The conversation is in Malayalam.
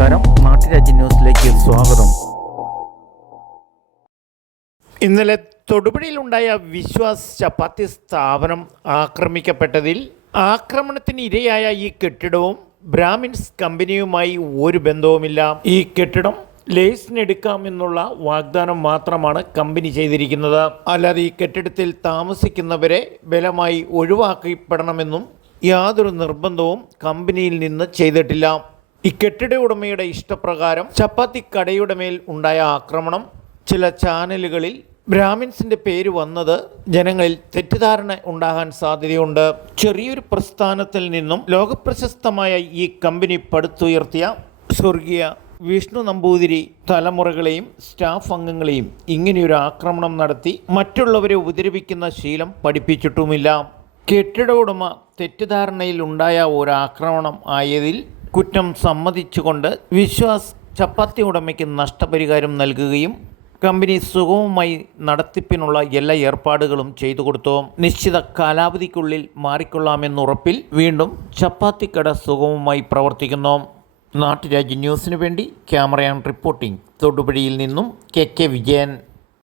നമസ്കാരം. നാട്ടുരാജ്യ ന്യൂസിലേക്ക് സ്വാഗതം. ഇന്നലെ തൊടുപുഴയിലുണ്ടായ വിശ്വാസ് ചപ്പാത്തി സ്ഥാപനം ആക്രമിക്കപ്പെട്ടതിൽ ആക്രമണത്തിന് ഇരയായ ഈ കെട്ടിടവും ബ്രാഹ്മിൻസ് കമ്പനിയുമായി ഒരു ബന്ധവുമില്ല. ഈ കെട്ടിടം ലേസിനെടുക്കാമെന്നുള്ള വാഗ്ദാനം മാത്രമാണ് കമ്പനി ചെയ്തിരിക്കുന്നത്. അല്ലാതെ ഈ കെട്ടിടത്തിൽ താമസിക്കുന്നവരെ ബലമായി ഒഴിവാക്കപ്പെടണമെന്നും യാതൊരു നിർബന്ധവും കമ്പനിയിൽ നിന്ന് ചെയ്തിട്ടില്ല. ഈ കെട്ടിട ഉടമയുടെ ഇഷ്ടപ്രകാരം ചപ്പാത്തി കടയുടെ മേൽ ഉണ്ടായ ആക്രമണം ചില ചാനലുകളിൽ ബ്രാഹ്മിൻസിന്റെ പേര് വന്നത് ജനങ്ങളിൽ തെറ്റിദ്ധാരണ ഉണ്ടാകാൻ സാധ്യതയുണ്ട്. ചെറിയൊരു പ്രസ്ഥാനത്തിൽ നിന്നും ലോകപ്രശസ്തമായ ഈ കമ്പനി പടുത്തുയർത്തിയ സ്വർഗീയ വിഷ്ണു നമ്പൂതിരി തലമുറകളെയും സ്റ്റാഫ് അംഗങ്ങളെയും ഇങ്ങനെയൊരു ആക്രമണം നടത്തി മറ്റുള്ളവരെ ഉപദ്രവിക്കുന്ന ശീലം പഠിപ്പിച്ചിട്ടുമില്ല. കെട്ടിട ഉടമ തെറ്റിദ്ധാരണയിൽ ഉണ്ടായ ഒരു ആക്രമണം ആയതിൽ കുറ്റം സമ്മതിച്ചുകൊണ്ട് വിശ്വാസ് ചപ്പാത്തി ഉടമയ്ക്ക് നഷ്ടപരിഹാരം നൽകുകയും കമ്പനി സുഗമമായി നടത്തിപ്പിനുള്ള എല്ലാ ഏർപ്പാടുകളും ചെയ്തു കൊടുത്തു. നിശ്ചിത കാലാവധിക്കുള്ളിൽ മാറിക്കൊള്ളാമെന്നുറപ്പിൽ വീണ്ടും ചപ്പാത്തിക്കട സുഗമമായി പ്രവർത്തിക്കുന്നു. നാട്ടുരാജ്യ ന്യൂസിനു വേണ്ടി ക്യാമറയാൻ റിപ്പോർട്ടിംഗ്. തൊടുപുഴയിൽ നിന്നും കെ കെ വിജയൻ.